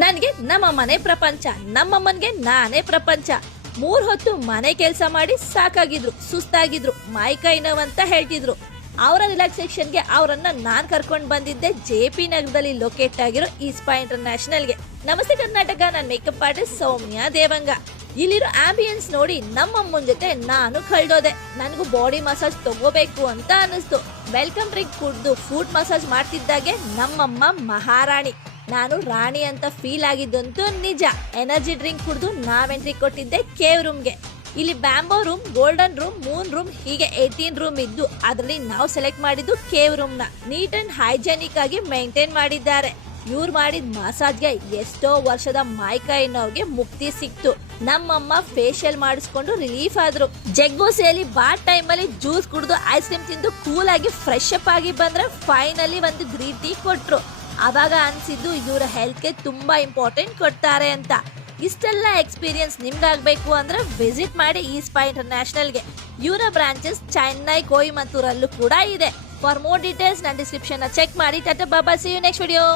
ನನ್ಗೆ ನಮ್ಮ ಮನೆ ಪ್ರಪಂಚ, ನಮ್ಮಮ್ಮನ್ಗೆ ನಾನೇ ಪ್ರಪಂಚ. 3 ಹೊತ್ತು ಮನೆ ಕೆಲಸ ಮಾಡಿ ಸಾಕಾಗಿದ್ರು, ಸುಸ್ತಾಗಿದ್ರು, ಮೈಕೈ ನೋವಂತ ಹೇಳ್ತಿದ್ರು. ಅವರ ರಿಲ್ಯಾಕ್ಸೇಷನ್ಗೆ ಅವರನ್ನ ನಾನ್ ಕರ್ಕೊಂಡು ಬಂದಿದ್ದೆ JP ನಗರದಲ್ಲಿ ಲೊಕೇಟ್ ಆಗಿರೋ ಈಸ್ಪಾ ಇಂಟರ್ನ್ಯಾಷನಲ್ಗೆ. ನಮಸ್ತೆ ಕರ್ನಾಟಕ, ನಾನು ಮೇಕಪ್ ಆರ್ಟಿಸ್ಟ್ ಸೌಮ್ಯ ದೇವಂಗ. ಇಲ್ಲಿರೋ ಆಂಬಿಯನ್ಸ್ ನೋಡಿ ನಮ್ಮಮ್ಮನ ಜೊತೆ ನಾನು ಕಳ್ದೋದೆ. ನನಗೂ ಬಾಡಿ ಮಸಾಜ್ ತಗೋಬೇಕು ಅಂತ ಅನಿಸ್ತು. ವೆಲ್ಕಮ್ ಡ್ರಿಂಕ್ ಕುಡ್ದು ಫುಡ್ ಮಸಾಜ್ ಮಾಡ್ತಿದ್ದಾಗೆ ನಮ್ಮಮ್ಮ ಮಹಾರಾಣಿ, ನಾನು ರಾಣಿ ಅಂತ ಫೀಲ್ ಆಗಿದ್ದಂತೂ ನಿಜ. ಎನರ್ಜಿ ಡ್ರಿಂಕ್ ಕುಡ್ದು ನಾವ್ ಎಂಟ್ರಿ ಕೊಟ್ಟಿದ್ದೆ ಕೇವ್ ರೂಮ್ಗೆ. ಇಲ್ಲಿ bamboo room, golden room, Moon room ಹೀಗೆ 18 ರೂಮ್ ಇದ್ದು ಅದರಲ್ಲಿ ನಾವು ಸೆಲೆಕ್ಟ್ ಮಾಡಿದ್ದು ಕೇವ್ ರೂಮ್ ನ. ನೀಟ್ ಅಂಡ್ ಹೈಜೆನಿಕ್ ಆಗಿ ಮೇಂಟೈನ್ ಮಾಡಿದ್ದಾರೆ. ಇವ್ರು ಮಾಡಿದ ಮಸಾಜ್ಗೆ ಎಷ್ಟೋ ವರ್ಷದ ಮೈಕೈ ನೋವಿಗೆ ಮುಕ್ತಿ ಸಿಕ್ತು. ನಮ್ಮಮ್ಮ ಫೇಶಿಯಲ್ ಮಾಡಿಸ್ಕೊಂಡು ರಿಲೀಫ್ ಆದ್ರು. ಜಗ್ಗೋಸಿಯಲ್ಲಿ ಬಾತ್ ಟೈಮ್ ಅಲ್ಲಿ ಜ್ಯೂಸ್ ಕುಡಿದು ಐಸ್ ಕ್ರೀಮ್ ತಿಂದು ಕೂಲ್ ಆಗಿ ಫ್ರೆಶ್ ಅಪ್ ಆಗಿ ಬಂದ್ರೆ ಫೈನಲಿ ಒಂದು ಗ್ರೀನ್ ಟೀ ಕೊಟ್ರು. ಅವಾಗ ಅನ್ಸಿದ್ದು ಇವರ ಹೆಲ್ತ್ಗೆ ತುಂಬಾ ಇಂಪಾರ್ಟೆಂಟ್ ಕೊಡ್ತಾರೆ ಅಂತ. ಇಷ್ಟೆಲ್ಲ ಎಕ್ಸ್ಪೀರಿಯನ್ಸ್ ನಿಮ್ಗಾಗಬೇಕು ಅಂದ್ರೆ ವಿಸಿಟ್ ಮಾಡಿ ಈಸ್ಪಾ ಇಂಟರ್ನ್ಯಾಷನಲ್ಗೆ. ಇವರ ಬ್ರಾಂಚಸ್ ಚೆನ್ನೈ, ಕೊಯಮತ್ತೂರಲ್ಲೂ ಕೂಡ ಇದೆ. ಫಾರ್ ಮೋರ್ ಡೀಟೇಲ್ಸ್ ನನ್ನ ಡಿಸ್ಕ್ರಿಪ್ಷನ್ ಚೆಕ್ ಮಾಡಿ. ಟಾಟಾ ಬಾಬಾ, ಸಿ ಯು ನೆಕ್ಸ್ಟ್ ವಿಡಿಯೋ.